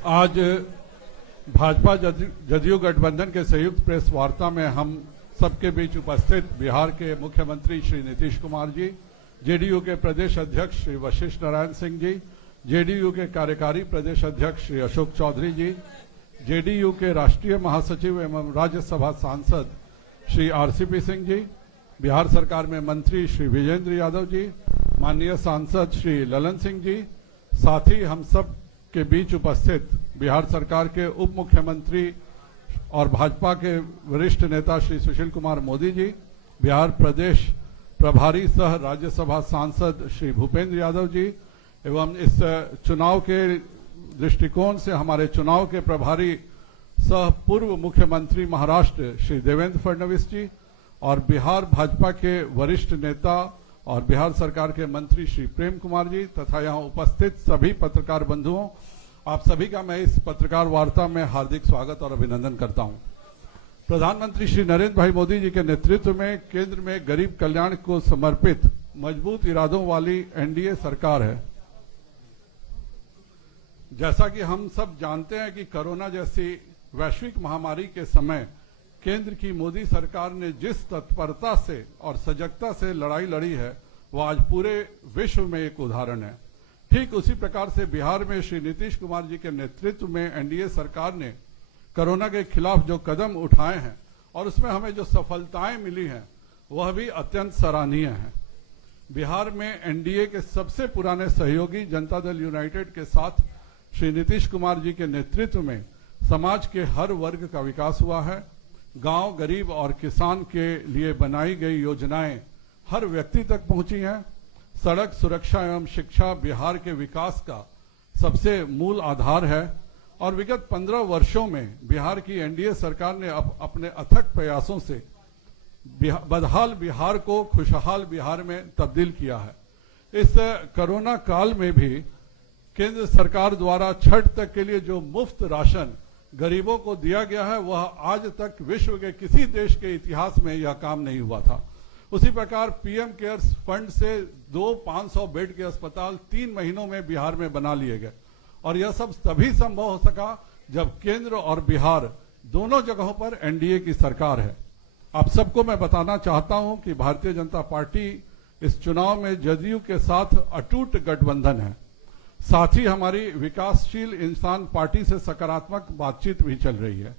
आज भाजपा जदयू गठबंधन के संयुक्त प्रेस वार्ता में हम सबके बीच उपस्थित बिहार के मुख्यमंत्री श्री नीतीश कुमार जी, जेडीयू के प्रदेश अध्यक्ष श्री वशिष्ठ नारायण सिंह जी, जेडीयू के कार्यकारी प्रदेश अध्यक्ष श्री अशोक चौधरी जी, जेडीयू के राष्ट्रीय महासचिव एवं राज्यसभा सांसद श्री आरसीपी सिंह जी, बिहार सरकार में मंत्री श्री विजेंद्र यादव जी, माननीय सांसद श्री ललन सिंह जी, साथ ही हम सब के बीच उपस्थित बिहार सरकार के उप मुख्यमंत्री और भाजपा के वरिष्ठ नेता श्री सुशील कुमार मोदी जी, बिहार प्रदेश प्रभारी सह राज्यसभा सांसद श्री भूपेंद्र यादव जी एवं इस चुनाव के दृष्टिकोण से हमारे चुनाव के प्रभारी सह पूर्व मुख्यमंत्री महाराष्ट्र श्री देवेंद्र फडणवीस जी और बिहार भाजपा के वरिष्ठ नेता और बिहार सरकार के मंत्री श्री प्रेम कुमार जी तथा यहां उपस्थित सभी पत्रकार बंधुओं, आप सभी का मैं इस पत्रकार वार्ता में हार्दिक स्वागत और अभिनंदन करता हूं। प्रधानमंत्री श्री नरेंद्र भाई मोदी जी के नेतृत्व में केंद्र में गरीब कल्याण को समर्पित मजबूत इरादों वाली एनडीए सरकार है। जैसा कि हम सब जानते हैं कि कोरोना जैसी वैश्विक महामारी के समय केंद्र की मोदी सरकार ने जिस तत्परता से और सजगता से लड़ाई लड़ी है, वह आज पूरे विश्व में एक उदाहरण है। ठीक उसी प्रकार से बिहार में श्री नीतीश कुमार जी के नेतृत्व में एनडीए सरकार ने कोरोना के खिलाफ जो कदम उठाए हैं और उसमें हमें जो सफलताएं मिली हैं, वह भी अत्यंत सराहनीय है। बिहार में एनडीए के सबसे पुराने सहयोगी जनता दल यूनाइटेड के साथ श्री नीतीश कुमार जी के नेतृत्व में समाज के हर वर्ग का विकास हुआ है। गांव, गरीब और किसान के लिए बनाई गई योजनाएं हर व्यक्ति तक पहुंची हैं। सड़क सुरक्षा एवं शिक्षा बिहार के विकास का सबसे मूल आधार है और विगत 15 वर्षों में बिहार की एनडीए सरकार ने अपने अथक प्रयासों से बदहाल बिहार को खुशहाल बिहार में तब्दील किया है। इस कोरोना काल में भी केंद्र सरकार द्वारा छठ तक के लिए जो मुफ्त राशन गरीबों को दिया गया है, वह आज तक विश्व के किसी देश के इतिहास में यह काम नहीं हुआ था। उसी प्रकार पीएम केयर्स फंड से 500 बेड के अस्पताल 3 महीनों में बिहार में बना लिए गए और यह सब तभी संभव हो सका जब केंद्र और बिहार दोनों जगहों पर एनडीए की सरकार है। आप सबको मैं बताना चाहता हूं कि भारतीय जनता पार्टी इस चुनाव में जदयू के साथ अटूट गठबंधन है। साथ ही हमारी विकासशील इंसान पार्टी से सकारात्मक बातचीत भी चल रही है।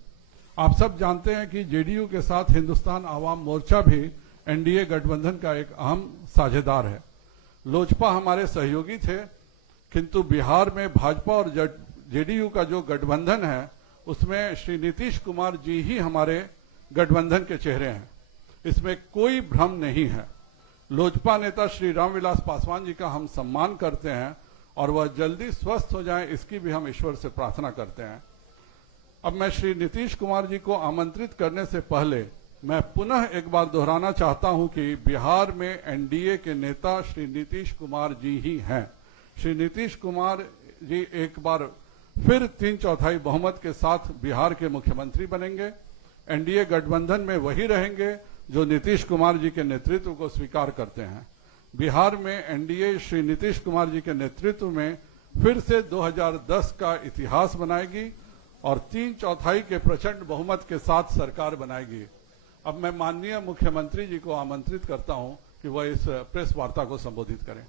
आप सब जानते हैं कि जेडीयू के साथ हिंदुस्तान आवाम मोर्चा भी एनडीए गठबंधन का एक अहम साझेदार है। लोजपा हमारे सहयोगी थे, किंतु बिहार में भाजपा और जेडीयू का जो गठबंधन है, उसमें श्री नीतीश कुमार जी ही हमारे गठबंधन के चेहरे हैं। इसमें कोई भ्रम नहीं है। लोजपा नेता श्री रामविलास पासवान जी का हम सम्मान करते हैं और वह जल्दी स्वस्थ हो जाएं, इसकी भी हम ईश्वर से प्रार्थना करते हैं। अब मैं श्री नीतीश कुमार जी को आमंत्रित करने से पहले मैं पुनः एक बार दोहराना चाहता हूं कि बिहार में एनडीए के नेता श्री नीतीश कुमार जी ही हैं। श्री नीतीश कुमार जी एक बार फिर 3/4 बहुमत के साथ बिहार के मुख्यमंत्री बनेंगे। एनडीए गठबंधन में वही रहेंगे जो नीतीश कुमार जी के नेतृत्व को स्वीकार करते हैं। बिहार में एनडीए श्री नीतीश कुमार जी के नेतृत्व में फिर से 2010 का इतिहास बनाएगी और 3/4 के प्रचंड बहुमत के साथ सरकार बनाएगी। अब मैं माननीय मुख्यमंत्री जी को आमंत्रित करता हूं कि वह इस प्रेस वार्ता को संबोधित करें।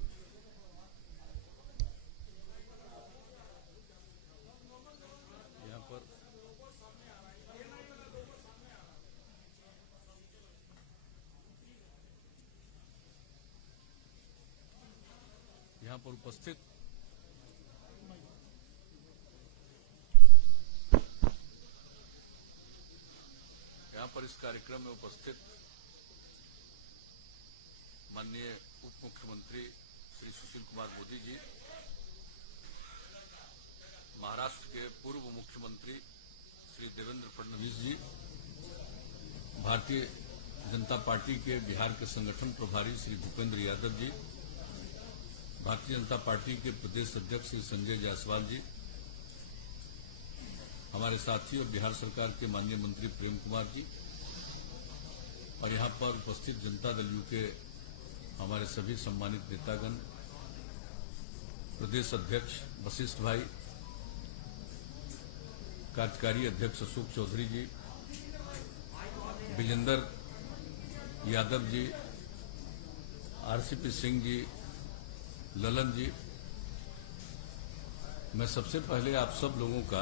यहाँ पर उपस्थित इस कार्यक्रम में उपस्थित माननीय उप मुख्यमंत्री श्री सुशील कुमार मोदी जी, महाराष्ट्र के पूर्व मुख्यमंत्री श्री देवेंद्र फडणवीस जी, भारतीय जनता पार्टी के बिहार के संगठन प्रभारी श्री भूपेंद्र यादव जी, भारतीय जनता पार्टी के प्रदेश अध्यक्ष श्री संजय जायसवाल जी, हमारे साथी और बिहार सरकार के माननीय मंत्री प्रेम कुमार जी और यहाँ पर उपस्थित जनता दल यू के हमारे सभी सम्मानित नेतागण, प्रदेश अध्यक्ष वशिष्ठ भाई, कार्यकारी अध्यक्ष अशोक चौधरी जी, विजेंद्र यादव जी, आरसीपी सिंह जी, ललन जी, मैं सबसे पहले आप सब लोगों का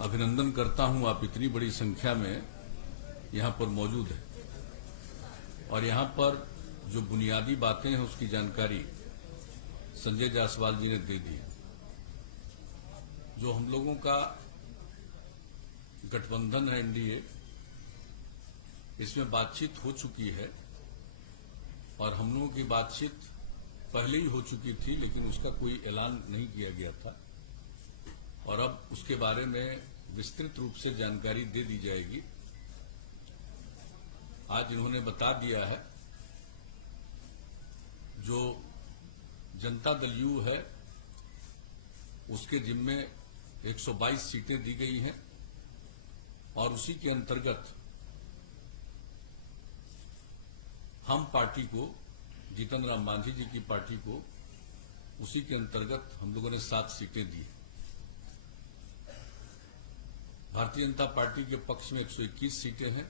अभिनंदन करता हूं। आप इतनी बड़ी संख्या में यहां पर मौजूद हैं और यहां पर जो बुनियादी बातें हैं उसकी जानकारी संजय जायसवाल जी ने दे दी। जो हम लोगों का गठबंधन है एनडीए, इसमें बातचीत हो चुकी है और हम लोगों की बातचीत पहले ही हो चुकी थी, लेकिन उसका कोई ऐलान नहीं किया गया था और अब उसके बारे में विस्तृत रूप से जानकारी दे दी जाएगी। आज इन्होंने बता दिया है जो जनता दल यू है उसके जिम्मे 122 सीटें दी गई हैं और उसी के अंतर्गत हम पार्टी को, जीतन राम मांझी जी की पार्टी को, उसी के अंतर्गत हम लोगों ने 7 सीटें दी। भारतीय जनता पार्टी के पक्ष में 121 सीटें हैं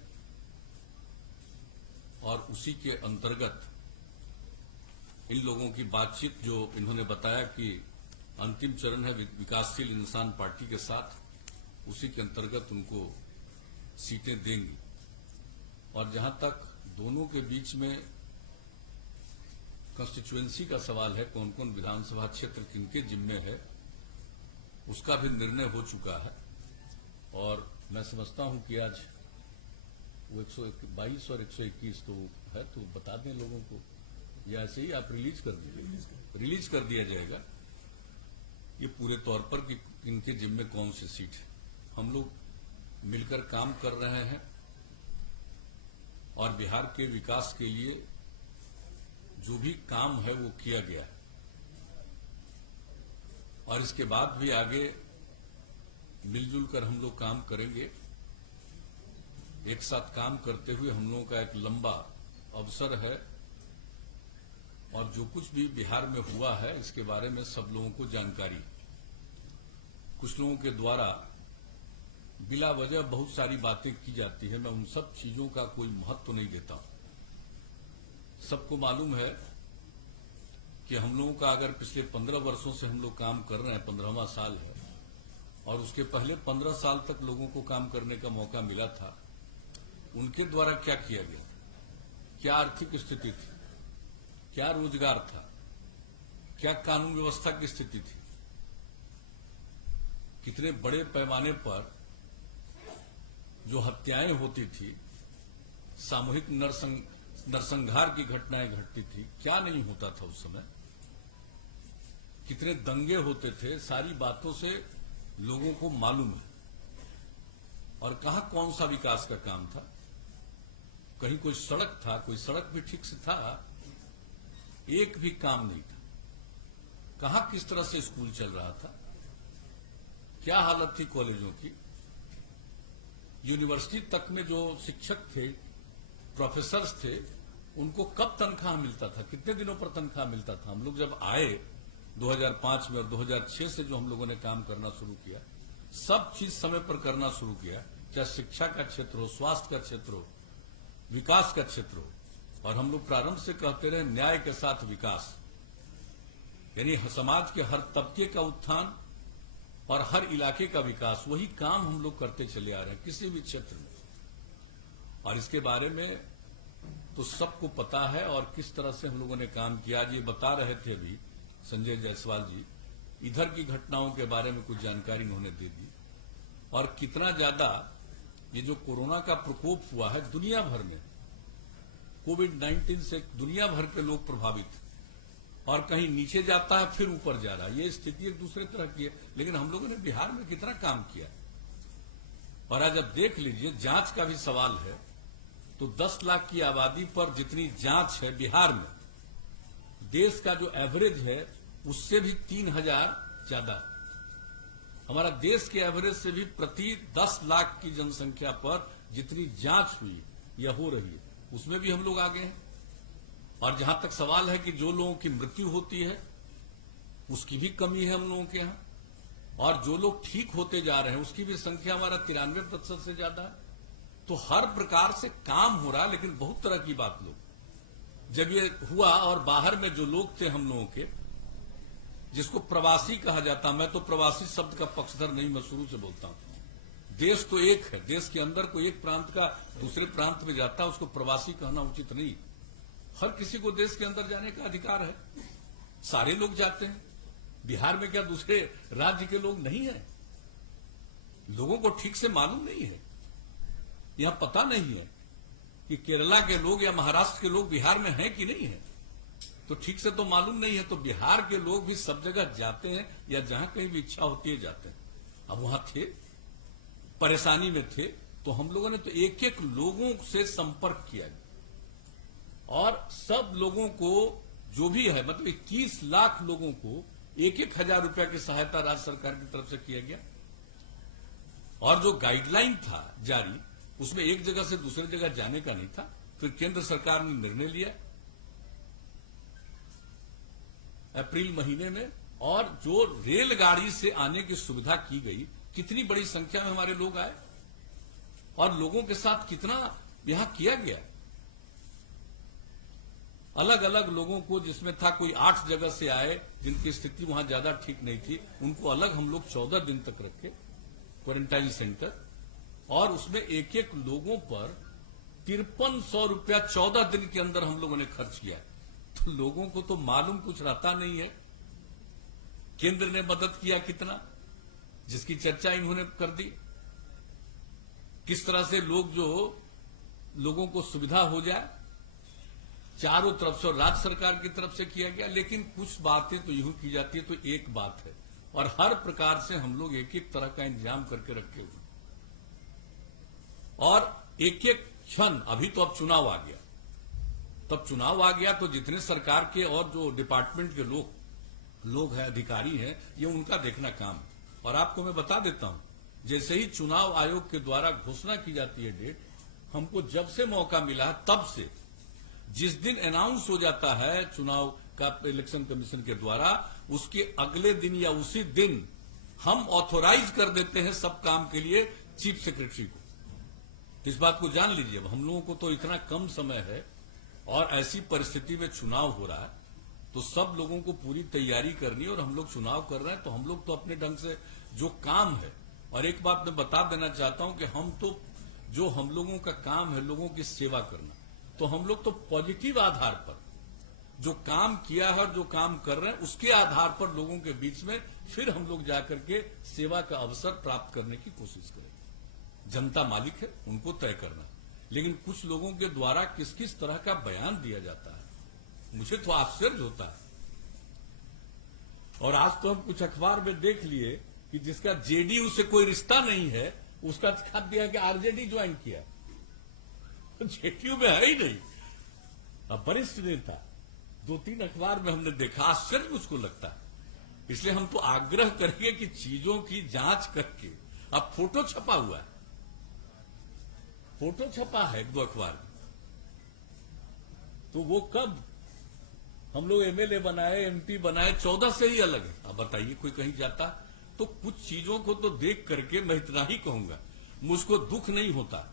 और उसी के अंतर्गत इन लोगों की बातचीत जो इन्होंने बताया कि अंतिम चरण है विकासशील इंसान पार्टी के साथ, उसी के अंतर्गत उनको सीटें देंगी। और जहां तक दोनों के बीच में कंस्टिट्यूएंसी का सवाल है, कौन कौन विधानसभा क्षेत्र किनके जिम्मे है, उसका भी निर्णय हो चुका है और मैं समझता हूं कि आज वो 122 और 121 तो है, तो बता दें लोगों को, या ऐसे ही आप रिलीज कर दिया जाएगा ये पूरे तौर पर कि इनके जिम्मे कौन सी सीट है। हम लोग मिलकर काम कर रहे हैं और बिहार के विकास के लिए जो भी काम है वो किया गया है और इसके बाद भी आगे मिलजुल कर हम लोग काम करेंगे। एक साथ काम करते हुए हम लोगों का एक लंबा अवसर है और जो कुछ भी बिहार में हुआ है इसके बारे में सब लोगों को जानकारी। कुछ लोगों के द्वारा बिला वजह बहुत सारी बातें की जाती है, मैं उन सब चीजों का कोई महत्व तो नहीं देता हूं। सबको मालूम है कि हम लोगों का अगर पिछले 15 वर्षों से हम लोग काम कर रहे हैं, 15वां साल है और उसके पहले 15 साल तक लोगों को काम करने का मौका मिला था, उनके द्वारा क्या किया गया, क्या आर्थिक स्थिति थी, क्या रोजगार था, क्या कानून व्यवस्था की स्थिति थी, कितने बड़े पैमाने पर जो हत्याएं होती थी, सामूहिक नरसंहार की घटनाएं घटती थी, क्या नहीं होता था उस समय, कितने दंगे होते थे, सारी बातों से लोगों को मालूम है। और कहां कौन सा विकास का काम था, कहीं कोई सड़क था, कोई सड़क भी ठीक से था, एक भी काम नहीं था। कहां किस तरह से स्कूल चल रहा था, क्या हालत थी कॉलेजों की, यूनिवर्सिटी तक में जो शिक्षक थे, प्रोफेसर्स थे, उनको कब तनख्वाह मिलता था, कितने दिनों पर तनख्वाह मिलता था। हम लोग जब आए 2005 में और 2006 से जो हम लोगों ने काम करना शुरू किया, सब चीज समय पर करना शुरू किया, चाहे शिक्षा का क्षेत्र हो, स्वास्थ्य का क्षेत्र हो, विकास का क्षेत्र हो। और हम लोग प्रारंभ से कहते रहे न्याय के साथ विकास, यानी समाज के हर तबके का उत्थान और हर इलाके का विकास, वही काम हम लोग करते चले आ रहे हैं किसी भी क्षेत्र में। और इसके बारे में तो सबको पता है और किस तरह से हम लोगों ने काम किया। आज ये बता रहे थे अभी संजय जायसवाल जी, इधर की घटनाओं के बारे में कुछ जानकारी उन्होंने दे दी और कितना ज्यादा ये जो कोरोना का प्रकोप हुआ है दुनिया भर में, कोविड-19 से दुनिया भर के लोग प्रभावित, और कहीं नीचे जाता है फिर ऊपर जा रहा है, ये स्थिति एक दूसरे तरह की है। लेकिन हम लोगों ने बिहार में कितना काम किया। और आज अब देख लीजिए, जांच का भी सवाल है तो 10 लाख की आबादी पर जितनी जांच है बिहार में, देश का जो एवरेज है उससे भी 3000 ज्यादा। हमारा देश के एवरेज से भी प्रति 10 लाख की जनसंख्या पर जितनी जांच हुई या हो रही है, उसमें भी हम लोग आगे हैं। और जहां तक सवाल है कि जो लोगों की मृत्यु होती है उसकी भी कमी है हम लोगों के यहां, और जो लोग ठीक होते जा रहे हैं उसकी भी संख्या हमारा 93% से ज्यादा है। तो हर प्रकार से काम हो रहा है, लेकिन बहुत तरह की बात लोग जब ये हुआ और बाहर में जो लोग थे हम लोगों के, जिसको प्रवासी कहा जाता, मैं तो प्रवासी शब्द का पक्षधर नहीं, मैं शुरू से बोलता हूं। देश तो एक है, देश के अंदर कोई एक प्रांत का दूसरे प्रांत में जाता है उसको प्रवासी कहना उचित नहीं। हर किसी को देश के अंदर जाने का अधिकार है, सारे लोग जाते हैं। बिहार में क्या दूसरे राज्य के लोग नहीं है? लोगों को ठीक से मालूम नहीं है, यह पता नहीं है कि केरला के लोग या महाराष्ट्र के लोग बिहार में हैं कि नहीं है, तो ठीक से तो मालूम नहीं है। तो बिहार के लोग भी सब जगह जाते हैं, या जहां कहीं भी इच्छा होती है जाते हैं। अब वहां थे, परेशानी में थे, तो हम लोगों ने तो एक एक लोगों से संपर्क किया और सब लोगों को जो भी है, मतलब 21 लाख लोगों को 1,000 रुपया की सहायता राज्य सरकार की तरफ से किया गया। और जो गाइडलाइन था जारी, उसमें एक जगह से दूसरी जगह जाने का नहीं था। फिर केंद्र सरकार ने निर्णय लिया अप्रैल महीने में, और जो रेलगाड़ी से आने की सुविधा की गई, कितनी बड़ी संख्या में हमारे लोग आए और लोगों के साथ कितना यहां किया गया। अलग अलग लोगों को, जिसमें था कोई 8 जगह से आए जिनकी स्थिति वहां ज्यादा ठीक नहीं थी, उनको अलग हम लोग 14 दिन तक रखे क्वारंटाइन सेंटर, और उसमें एक एक लोगों पर 5300 रुपया 14 दिन के अंदर हम लोगों ने खर्च किया। तो लोगों को तो मालूम कुछ रहता नहीं है केंद्र ने मदद किया कितना, जिसकी चर्चा इन्होंने कर दी। किस तरह से लोगों को सुविधा हो जाए, चारों तरफ से राज्य सरकार की तरफ से किया गया। लेकिन कुछ बातें तो यूं की जाती है तो एक बात है, और हर प्रकार से हम लोग एक एक तरह का इंतजाम करके रखे हुए, और एक एक क्षण, अभी तो अब चुनाव आ गया, तब चुनाव आ गया तो जितने सरकार के और जो डिपार्टमेंट के लोग हैं, अधिकारी हैं, ये उनका देखना काम है। और आपको मैं बता देता हूं, जैसे ही चुनाव आयोग के द्वारा घोषणा की जाती है डेट, हमको जब से मौका मिला है तब से, जिस दिन अनाउंस हो जाता है चुनाव का इलेक्शन कमीशन के द्वारा, उसके अगले दिन या उसी दिन हम ऑथोराइज कर देते हैं सब काम के लिए चीफ सेक्रेटरी को। इस बात को जान लीजिए। अब हम लोगों को तो इतना कम समय है और ऐसी परिस्थिति में चुनाव हो रहा है, तो सब लोगों को पूरी तैयारी करनी है, और हम लोग चुनाव कर रहे हैं तो हम लोग तो अपने ढंग से जो काम है। और एक बात मैं बता देना चाहता हूं कि हम तो, जो हम लोगों का काम है लोगों की सेवा करना, तो हम लोग तो पॉजिटिव आधार पर जो काम किया है और जो काम कर रहे हैं उसके आधार पर लोगों के बीच में फिर हम लोग जाकर के सेवा का अवसर प्राप्त करने की कोशिश करें। जनता मालिक है, उनको तय करना। लेकिन कुछ लोगों के द्वारा किस किस तरह का बयान दिया जाता है, मुझे तो आश्चर्य होता है। और आज तो हम कुछ अखबार में देख लिए कि जिसका जेडीयू से कोई रिश्ता नहीं है, उसका दिखा दिया कि आरजेडी ज्वाइन किया। जेडीयू में है ही नहीं। अब वरिष्ठ नेता 2-3 अखबार में हमने देखा, आश्चर्य मुझको लगता है। इसलिए हम तो आग्रह करेंगे कि चीजों की जांच करके, अब फोटो छपा हुआ है, फोटो छपा है 1-2 अखबार में, तो वो कब हम लोग एमएलए बनाए, एमपी बनाए, 14 से ही अलग है। अब बताइए कोई कहीं जाता, तो कुछ चीजों को तो देख करके मैं इतना ही कहूंगा, मुझको दुख नहीं होता।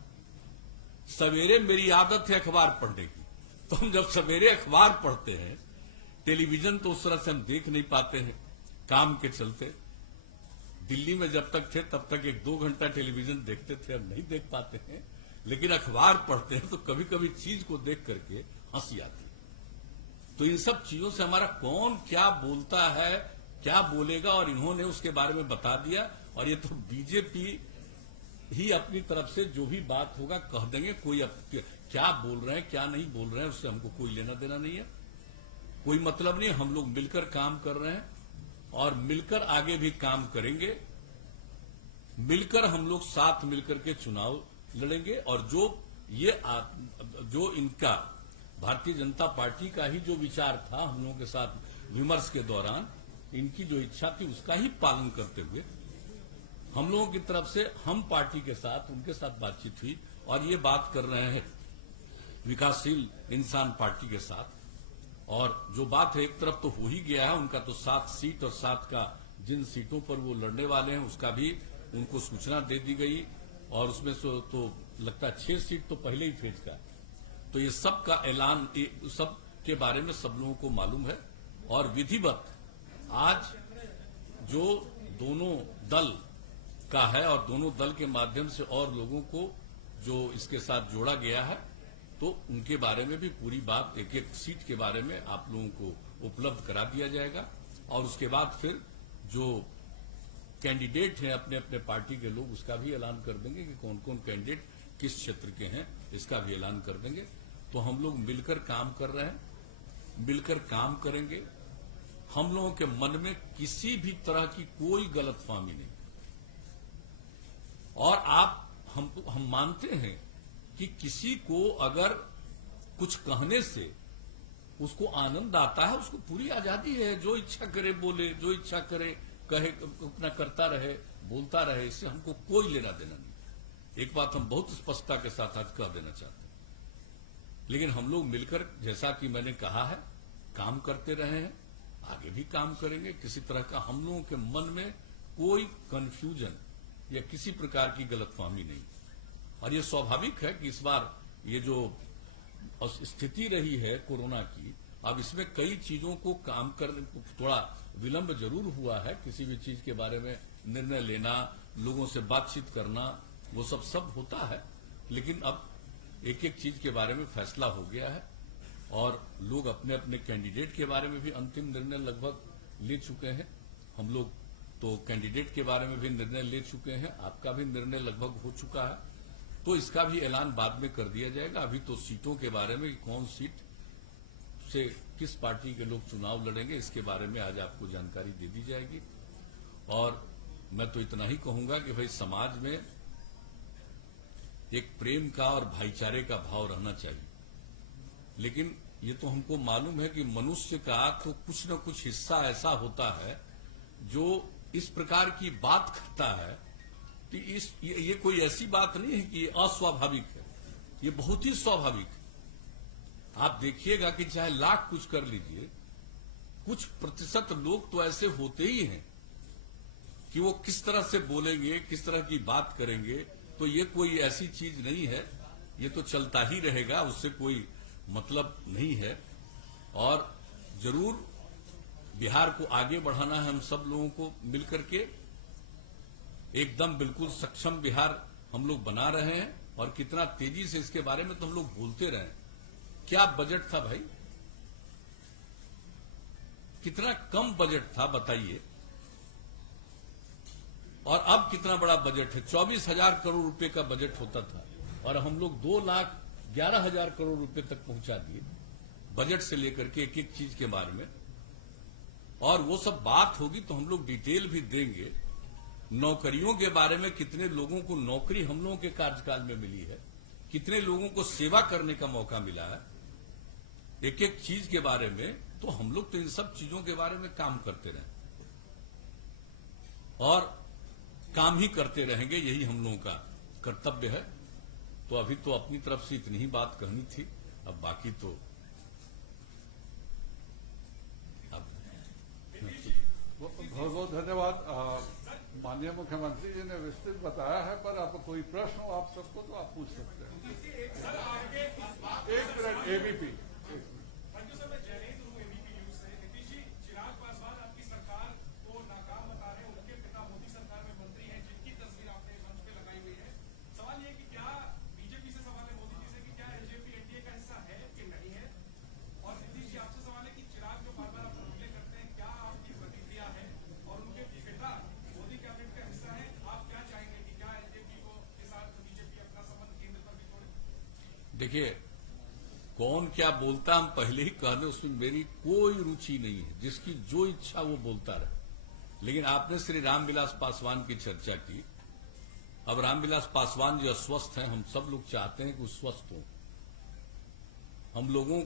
सवेरे मेरी आदत है अखबार पढ़ने की, तो हम जब सवेरे अखबार पढ़ते हैं, टेलीविजन तो उस तरह से हम देख नहीं पाते हैं काम के चलते। दिल्ली में जब तक थे तब तक 1-2 घंटा टेलीविजन देखते थे, अब नहीं देख पाते हैं। लेकिन अखबार पढ़ते हैं तो कभी कभी चीज को देख करके हंसी आती है। तो इन सब चीजों से हमारा कौन क्या बोलता है, क्या बोलेगा, और इन्होंने उसके बारे में बता दिया। और ये तो बीजेपी ही अपनी तरफ से जो भी बात होगा कह देंगे। कोई क्या बोल रहे हैं क्या नहीं बोल रहे हैं उससे हमको कोई लेना देना नहीं है, कोई मतलब नहीं। हम लोग मिलकर काम कर रहे हैं और मिलकर आगे भी काम करेंगे। मिलकर हम लोग साथ मिलकर के चुनाव लड़ेंगे। और जो इनका भारतीय जनता पार्टी का ही जो विचार था हम लोगों के साथ विमर्श के दौरान, इनकी जो इच्छा थी उसका ही पालन करते हुए हम लोगों की तरफ से हम पार्टी के साथ, उनके साथ बातचीत हुई। और ये बात कर रहे हैं विकासशील इंसान पार्टी के साथ, और जो बात है एक तरफ तो हो ही गया है, उनका तो 7 सीट और 7 का जिन सीटों पर वो लड़ने वाले हैं उसका भी उनको सूचना दे दी गई, और उसमें से तो लगता है 6 सीट तो पहले ही फेज का है। तो ये सब का ऐलान, सब के बारे में सब लोगों को मालूम है। और विधिवत आज जो दोनों दल का है और दोनों दल के माध्यम से और लोगों को जो इसके साथ जोड़ा गया है, तो उनके बारे में भी पूरी बात, एक एक सीट के बारे में आप लोगों को उपलब्ध करा दिया जाएगा। और उसके बाद फिर जो कैंडिडेट हैं अपने अपने पार्टी के लोग, उसका भी ऐलान कर देंगे कि कौन कौन कैंडिडेट किस क्षेत्र के हैं, इसका भी ऐलान कर देंगे। तो हम लोग मिलकर काम कर रहे हैं, मिलकर काम करेंगे। हम लोगों के मन में किसी भी तरह की कोई गलतफहमी नहीं। और हम मानते हैं कि किसी को अगर कुछ कहने से उसको आनंद आता है, उसको पूरी आजादी है, जो इच्छा करे बोले, जो इच्छा करे कहे, अपना करता रहे, बोलता रहे, इससे हमको कोई लेना देना नहीं। एक बात हम बहुत स्पष्टता के साथ आज कह देना चाहते हैं। लेकिन हम लोग मिलकर, जैसा कि मैंने कहा है, काम करते रहे हैं, आगे भी काम करेंगे। किसी तरह का हम लोगों के मन में कोई कंफ्यूजन या किसी प्रकार की गलतफहमी नहीं। और ये स्वाभाविक है कि इस बार ये जो स्थिति रही है कोरोना की, अब इसमें कई चीजों को काम करने को थोड़ा विलंब जरूर हुआ है। किसी भी चीज के बारे में निर्णय लेना, लोगों से बातचीत करना, वो सब होता है। लेकिन अब एक एक चीज के बारे में फैसला हो गया है और लोग अपने अपने कैंडिडेट के बारे में भी अंतिम निर्णय लगभग ले चुके हैं। हम लोग तो कैंडिडेट के बारे में भी निर्णय ले चुके हैं, आपका भी निर्णय लगभग हो चुका है। तो इसका भी ऐलान बाद में कर दिया जाएगा। अभी तो सीटों के बारे में, कौन सीट से किस पार्टी के लोग चुनाव लड़ेंगे, इसके बारे में आज आपको जानकारी दे दी जाएगी। और मैं तो इतना ही कहूंगा कि भाई समाज में एक प्रेम का और भाईचारे का भाव रहना चाहिए। लेकिन ये तो हमको मालूम है कि मनुष्य का तो कुछ न कुछ हिस्सा ऐसा होता है जो इस प्रकार की बात करता है कि ये कोई ऐसी बात नहीं है कि ये अस्वाभाविक है, ये बहुत ही स्वाभाविक है। आप देखिएगा कि चाहे लाख कुछ कर लीजिए, कुछ प्रतिशत लोग तो ऐसे होते ही हैं कि वो किस तरह से बोलेंगे, किस तरह की बात करेंगे। तो ये कोई ऐसी चीज नहीं है, ये तो चलता ही रहेगा, उससे कोई मतलब नहीं है। और जरूर बिहार को आगे बढ़ाना है हम सब लोगों को मिलकर के। एकदम बिल्कुल सक्षम बिहार हम लोग बना रहे हैं। और कितना तेजी से इसके बारे में तो हम लोग बोलते रहे। क्या बजट था भाई, कितना कम बजट था बताइए, और अब कितना बड़ा बजट है। 24,000 करोड़ रुपए का बजट होता था और हम लोग 2,11,000 करोड़ रुपए तक पहुंचा दिए बजट से लेकर के एक एक चीज के बारे में। और वो सब बात होगी तो हम लोग डिटेल भी देंगे। नौकरियों के बारे में, कितने लोगों को नौकरी हम लोगों के कार्यकाल में मिली है, कितने लोगों को सेवा करने का मौका मिला है, एक एक चीज के बारे में। तो हम लोग तो इन सब चीजों के बारे में काम करते रहे और काम ही करते रहेंगे, यही हम लोगों का कर्तव्य है। तो अभी तो अपनी तरफ से इतनी ही बात कहनी थी, अब बाकी तो बहुत बहुत धन्यवाद। माननीय मुख्यमंत्री जी ने विस्तृत बताया है, पर अब कोई प्रश्न हो आप सबको तो आप पूछ सकते हैं। एक मिनट, एबीपी। देखिए, कौन क्या बोलता हम पहले ही कहने, उसमें मेरी कोई रुचि नहीं है। जिसकी जो इच्छा वो बोलता रहे। लेकिन आपने श्री रामविलास पासवान की चर्चा की। अब रामविलास पासवान जो अस्वस्थ हैं, हम सब लोग चाहते हैं कि वो स्वस्थ हो। हम लोगों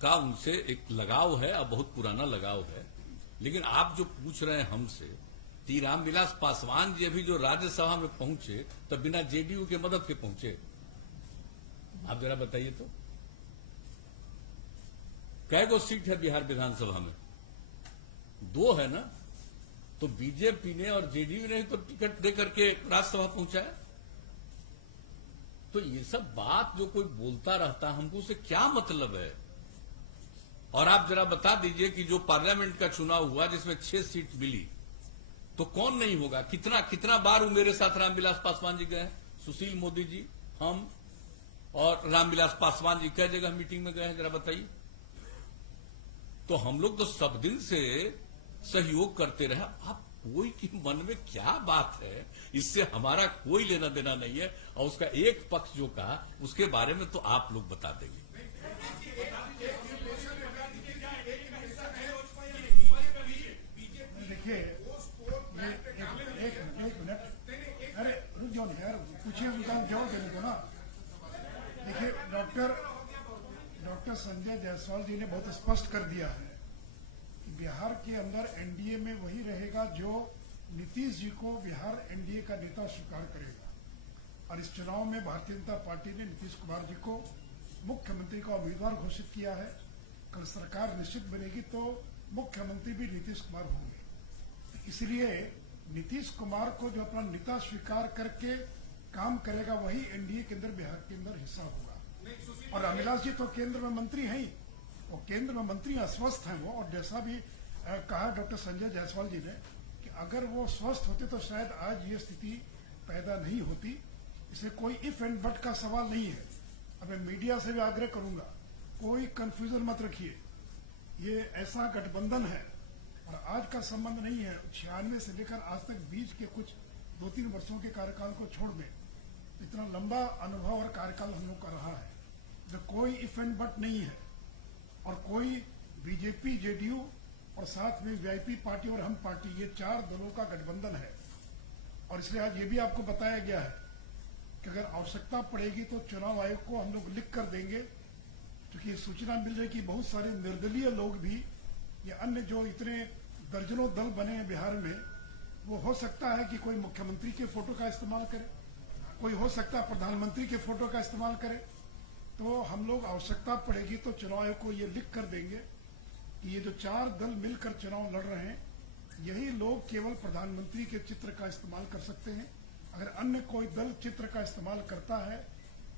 का उनसे एक लगाव है, अब बहुत पुराना लगाव है। लेकिन आप जो पूछ रहे हैं हमसे, कि रामविलास पासवान जी अभी जो राज्यसभा में पहुंचे तो बिना जेडीयू के मदद के पहुंचे, आप जरा बताइए तो। कै गो सीट है बिहार विधानसभा में? 2 है ना। तो बीजेपी ने और जेडीयू ने तो टिकट दे करके राज्यसभा पहुंचाया। तो ये सब बात जो कोई बोलता रहता, हमको उससे क्या मतलब है? और आप जरा बता दीजिए कि जो पार्लियामेंट का चुनाव हुआ जिसमें 6 सीट मिली, तो कौन नहीं होगा? कितना कितना बार वो मेरे साथ रामविलास पासवान जी गए, सुशील मोदी जी, हम और रामविलास पासवान जी कई जगह मीटिंग में गए हैं, जरा बताइए। तो हम लोग तो सब दिन से सहयोग करते रहे। आप कोई के मन में क्या बात है, इससे हमारा कोई लेना देना नहीं है। और उसका एक पक्ष जो कहा उसके बारे में तो आप लोग बता देंगे। देखिए, एक मिनट, अरे रुक जाओ यार, पूछिए, उनका जवाब देने दो ना। देखिए, डॉक्टर संजय जायसवाल जी ने बहुत स्पष्ट कर दिया है कि बिहार के अंदर एनडीए में वही रहेगा जो नीतीश जी को बिहार एनडीए का नेता स्वीकार करेगा। और इस चुनाव में भारतीय जनता पार्टी ने नीतीश कुमार जी को मुख्यमंत्री का उम्मीदवार घोषित किया है। कल सरकार निश्चित बनेगी तो मुख्यमंत्री भी नीतीश कुमार होंगे। इसलिए नीतीश कुमार को जो अपना नेता स्वीकार करके काम करेगा वही एनडीए के अंदर बिहार के अंदर हिस्सा होगा। और रामविलास जी तो केंद्र में मंत्री हैं ही, और केंद्र में मंत्री अस्वस्थ हैं वो। और जैसा भी कहा डॉक्टर संजय जायसवाल जी ने कि अगर वो स्वस्थ होते तो शायद आज ये स्थिति पैदा नहीं होती। इसमें कोई इफ एंड बट का सवाल नहीं है। अब मैं मीडिया से भी आग्रह करूंगा, कोई कंफ्यूजन मत रखिए। ये ऐसा गठबंधन है और आज का संबंध नहीं है। 96 से लेकर आज तक बीच के कुछ 2-3 वर्षों के कार्यकाल को छोड़ दें, इतना लंबा अनुभव और कार्यकाल हम लोग का रहा है। जो कोई इफ एंड बट नहीं है। और कोई बीजेपी, जेडीयू और साथ में वीआईपी पार्टी और हम पार्टी, ये 4 दलों का गठबंधन है। और इसलिए आज ये भी आपको बताया गया है कि अगर आवश्यकता पड़ेगी तो चुनाव आयोग को हम लोग लिख कर देंगे, क्योंकि सूचना मिल रही है कि बहुत सारे निर्दलीय लोग भी या अन्य जो इतने दर्जनों दल बने हैं बिहार में, वो हो सकता है कि कोई मुख्यमंत्री के फोटो का इस्तेमाल करे, कोई हो सकता है प्रधानमंत्री के फोटो का इस्तेमाल करे। तो हम लोग आवश्यकता पड़ेगी तो चुनाव आयोग को ये लिख कर देंगे कि ये जो 4 दल मिलकर चुनाव लड़ रहे हैं, यही लोग केवल प्रधानमंत्री के चित्र का इस्तेमाल कर सकते हैं। अगर अन्य कोई दल चित्र का इस्तेमाल करता है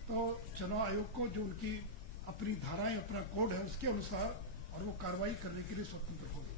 तो चुनाव आयोग को जो उनकी अपनी धाराएं, अपना कोड है, उसके अनुसार और वो कार्रवाई करने के लिए स्वतंत्र होगी।